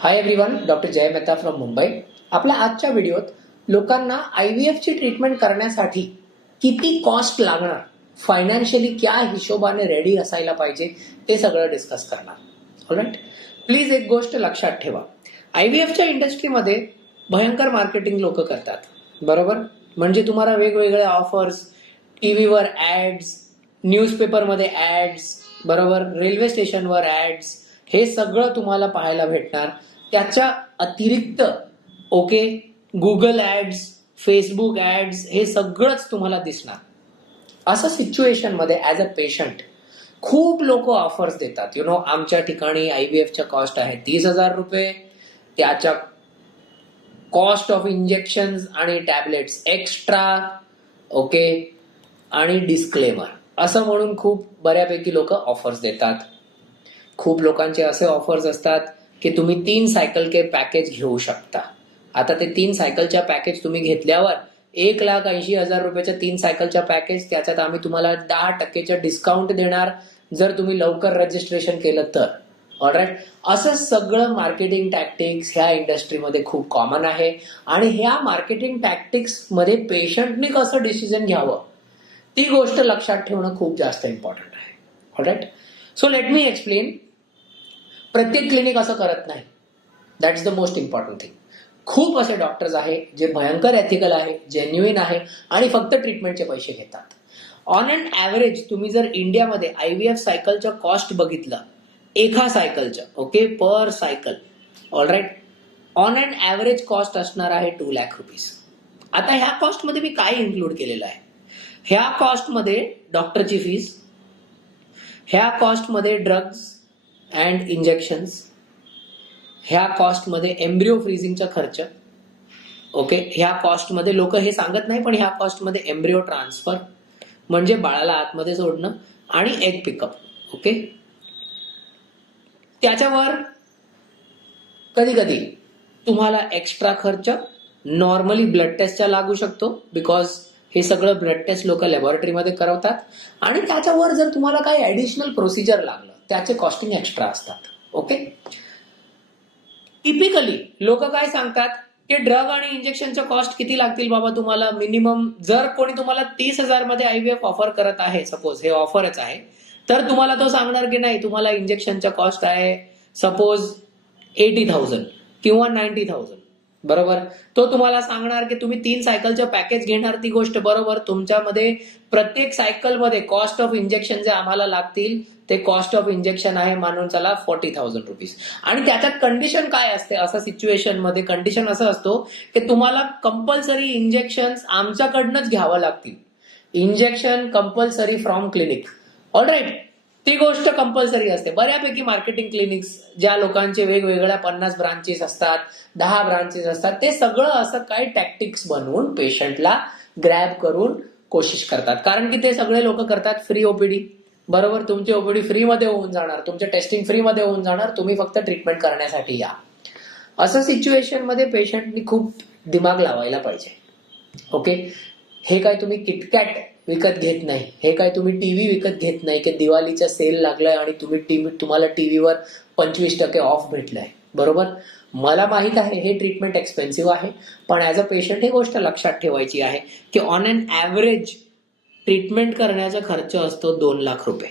High everyone, doctor Jay Mehta from Mumbai. आपल्या आजच्या व्हिडिओत लोकांना IVF ची ट्रीटमेंट करण्यासाठी किती कॉस्ट लागणार, फायनान्शियली क्या हिशोबाने रेडी असायला पाहिजे ते सगळं डिस्कस करणार. ऑलराईट, प्लीज एक गोष्ट लक्षात ठेवा. IVF च्या इंडस्ट्रीमध्ये भयंकर मार्केटिंग लोक करतात, बरोबर. म्हणजे तुम्हाला वेगवेगळे ऑफर्स, टीव्हीवर ऍड्स, न्यूजपेपरमध्ये ऍड्स, बरोबर, रेल्वे स्टेशनवर ऍड्स, हे सगळं तुम्हाला पाहायला भेटणार. त्याच्या अतिरिक्त गुगल ऍड्स, फेसबुक ऍड्स, हे सगळंच तुम्हाला दिसणार. असं सिच्युएशन मध्ये ऍज अ पेशंट खूप लोक ऑफर्स देतात. आमच्या ठिकाणी IVF च्या कॉस्ट आहे 30,000 रुपये, त्याच्या कॉस्ट ऑफ इंजेक्शन आणि टॅबलेट्स एक्स्ट्रा, आणि डिस्क्लेमर, असं म्हणून खूप बऱ्यापैकी लोक ऑफर्स देतात. खूप लोकांचे असे ऑफर्स असतात की तुम्ही 3 सायकल के पॅकेज घेऊ शकता. आता ते 3 सायकलच्या पॅकेज तुम्ही घेतल्यावर 1,80,000 रुपयाच्या 3 सायकलच्या पॅकेज, त्याच्यात आम्ही तुम्हाला 10% डिस्काउंट देणार जर तुम्ही लवकर रजिस्ट्रेशन केलं तर. ऑलराईट, असं सगळं मार्केटिंग टॅक्टिक्स ह्या इंडस्ट्रीमध्ये खूप कॉमन आहे. आणि ह्या मार्केटिंग टॅक्टिक्स मध्ये पेशंटने कसं डिसिजन घ्यावं ती गोष्ट लक्षात ठेवणं खूप जास्त इम्पॉर्टंट आहे. All right, so let me explain. प्रत्येक क्लिनिक असं करत नाही. That's the most important thing. खूप असे डॉक्टर्स आहे जे भयंकर एथिकल आहे, जेन्युइन आहे आणि फक्त ट्रीटमेंटचे पैसे घेतात. ऑन अँड ॲव्हरेज तुम्ही जर इंडियामध्ये IVF सायकलच्या कॉस्ट बघितलं, एका सायकलच्या, per cycle, alright, on and average cost असणार आहे 2 लाख रुपीज. आता ह्या कॉस्टमध्ये मी काय इन्क्लूड केलेलं आहे? ह्या कॉस्टमध्ये डॉक्टरची फीस, ह्या कॉस्टमध्ये ड्रग्ज अँड इंजेक्शन्स, ह्या कॉस्टमध्ये एम्ब्रिओ फ्रीजिंगचा खर्च, ह्या कॉस्टमध्ये लोक हे सांगत नाही पण ह्या कॉस्टमध्ये एम्ब्रिओ ट्रान्सफर म्हणजे बाळाला आतमध्ये सोडणं आणि एग पिकअप. त्याच्यावर कधी कधी तुम्हाला एक्स्ट्रा खर्च नॉर्मली ब्लड टेस्टचा लागू शकतो, बिकॉज हे सगळं ब्लड टेस्ट लोक लॅबोरेटरीमध्ये करवतात. आणि त्याच्यावर जर तुम्हाला काही ऍडिशनल प्रोसिजर लागलं त्याचे कॉस्टिंग एक्स्ट्रा असतात. टिपिकली लोक काय सांगतात की ड्रग आणि इंजेक्शनच्या कॉस्ट किती लागतील बाबा तुम्हाला मिनिमम. जर कोणी तुम्हाला 30,000 मध्ये IVF ऑफर करत आहे, सपोज हे ऑफरच आहे, तर तुम्हाला तो सांगणार की नाही तुम्हाला इंजेक्शनच्या कॉस्ट आहे सपोज 80,000 किंवा 90,000, बरोबर. तो तुम्हाला सांगणार की तुम्ही 3 सायकलचं पॅकेज घेणार, ती गोष्ट बरोबर. तुमच्यामध्ये प्रत्येक सायकलमध्ये कॉस्ट ऑफ इंजेक्शन जे आम्हाला लागतील ते कॉस्ट ऑफ इंजेक्शन आहे मानून चला 40,000 रुपीज. आणि त्याच्यात कंडिशन काय असते असा सिच्युएशन मध्ये? कंडिशन असं असतो की तुम्हाला कंपल्सरी इंजेक्शन आमच्याकडनंच घ्यावं लागतील. Injection compulsory from clinic. All right, ती गोष्ट कंपल्सरी असते. बऱ्यापैकी मार्केटिंग क्लिनिक्स ज्या लोकांचे वेगवेगळ्या 50 ब्रांचेस असतात, 10 ब्रांचेस असतात, ते सगळं असं काही टॅक्टिक्स बनवून पेशंटला ग्रॅब करून कोशिश करतात. कारण की ते सगळे लोक करतात फ्री OPD, बरोबर. तुमची OPD फ्री मध्ये होऊन जाणार, तुमचे टेस्टिंग फ्री मध्ये होऊन जाणार, तुम्ही फक्त ट्रीटमेंट करण्यासाठी या. असं सिच्युएशन मध्ये पेशंटनी खूप दिमाग लावायला पाहिजे. हे काय तुम्ही किटकॅट विकत घेत नाही, हे काय तुम्ही टीव्ही विकत घेत नाही की दिवाळीचा सेल लागलाय आणि तुम्हाला टीव्हीवर 25% ऑफ भेटलाय, बरोबर. मला माहित आहे हे ट्रीटमेंट एक्सपेन्सिव्ह आहे, पण ऍज अ पेशंट ही गोष्ट लक्षात ठेवायची आहे की ऑन अन ॲव्हरेज ट्रीटमेंट करण्याचा खर्च असतो 2 लाख रुपये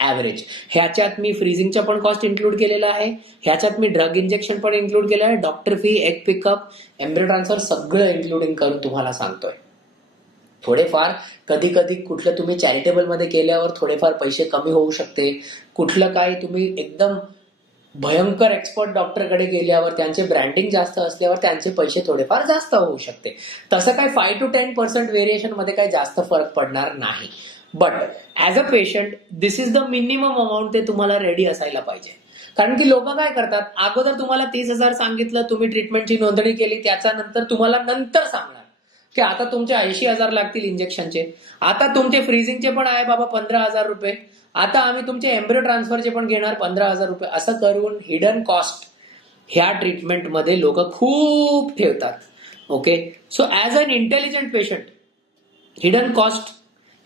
ॲव्हरेज. ह्याच्यात मी फ्रीजिंगचा पण कॉस्ट इन्क्लूड केलेला आहे, ह्याच्यात मी ड्रग इंजेक्शन पण इन्क्लूड केलं आहे, doctor fee, egg pickup, embryo transfer सगळं इन्क्लुडिंग करून तुम्हाला सांगतोय. थोडेफार कधी कधी कुठलं तुम्ही चॅरिटेबल मध्ये केल्यावर थोडेफार पैसे कमी होऊ शकते. कुठलं काही तुम्ही एकदम भयंकर एक्सपर्ट डॉक्टरकडे गेल्यावर त्यांचे ब्रँडिंग जास्त असल्यावर त्यांचे पैसे थोडेफार जास्त होऊ शकते. तसं काय 5 to 10% व्हेरिएशन मध्ये काही जास्त फरक पडणार नाही. But as a patient this is the minimum amount, ते तुम्हाला रेडी असायला पाहिजे. कारण की लोक काय करतात, अगोदर तुम्हाला 30,000 सांगितलं, तुम्ही ट्रीटमेंटची नोंदणी केली, त्याच्या नंतर तुम्हाला नंतर सांगणार की आता तुमचे 80,000 लागतील इंजेक्शनचे, आता तुमचे फ्रीजिंगचे पण आहे बाबा 15,000 रुपये, आता आम्ही तुमचे एम्ब्रिओ ट्रान्सफरचे पण घेणार 15,000 रुपये. असं करून हिडन कॉस्ट ह्या ट्रीटमेंटमध्ये लोक खूप ठेवतात. So as an intelligent patient hidden cost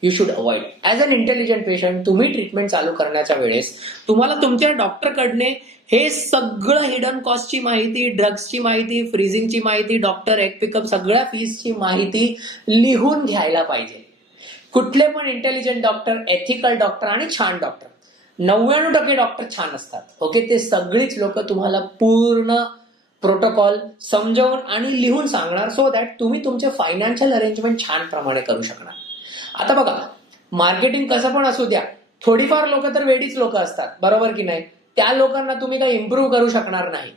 you should avoid. As an intelligent patient तुम्ही ट्रीटमेंट चालू करण्याच्या वेळेस तुम्हाला तुमच्या डॉक्टरकडने हे सगळं हिडन कॉस्टची माहिती, ड्रग्सची माहिती, फ्रीजिंगची माहिती, डॉक्टर एग पिकअप सगळ्या फीजची माहिती लिहून घ्यायला पाहिजे. कुठले पण इंटेलिजंट डॉक्टर, एथिकल डॉक्टर आणि छान डॉक्टर, 99% डॉक्टर छान असतात. ओके, ते सगळीच लोक तुम्हाला पूर्ण प्रोटोकॉल समजावून आणि लिहून सांगणार, सो दॅट तुम्ही तुमचे फायनान्शियल अरेंजमेंट छान प्रमाणे करू शकणार. आता बघा, मार्केटिंग कसं पण असू द्या, थोडीफार लोक तर वेडीच लोक असतात, बरोबर की नाही? त्या लोकांना तुम्ही काही इम्प्रूव्ह करू शकणार नाही.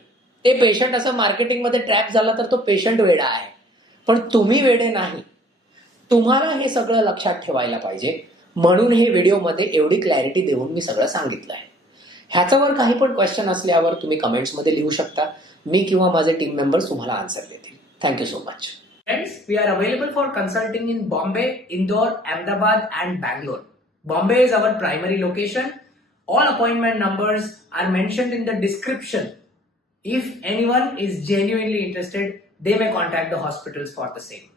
ते पेशंट असं मार्केटिंगमध्ये ट्रॅप झाला तर तो पेशंट वेडा आहे, पण तुम्ही वेडे नाही. तुम्हाला हे सगळं लक्षात ठेवायला पाहिजे, म्हणून हे व्हिडिओमध्ये एवढी क्लॅरिटी देऊन मी सगळं सांगितलं आहे. ह्याच्यावर काही पण क्वेश्चन असल्यावर तुम्ही कमेंट्समध्ये लिहू शकता. मी किंवा माझे टीम मेंबर्स तुम्हाला आन्सर देतील. Thank you so much. Friends, we are available for consulting in Bombay, Indore, Ahmedabad and Bangalore. Bombay is our primary location. All appointment numbers are mentioned in the description. If anyone is genuinely interested, they may contact the hospitals for the same.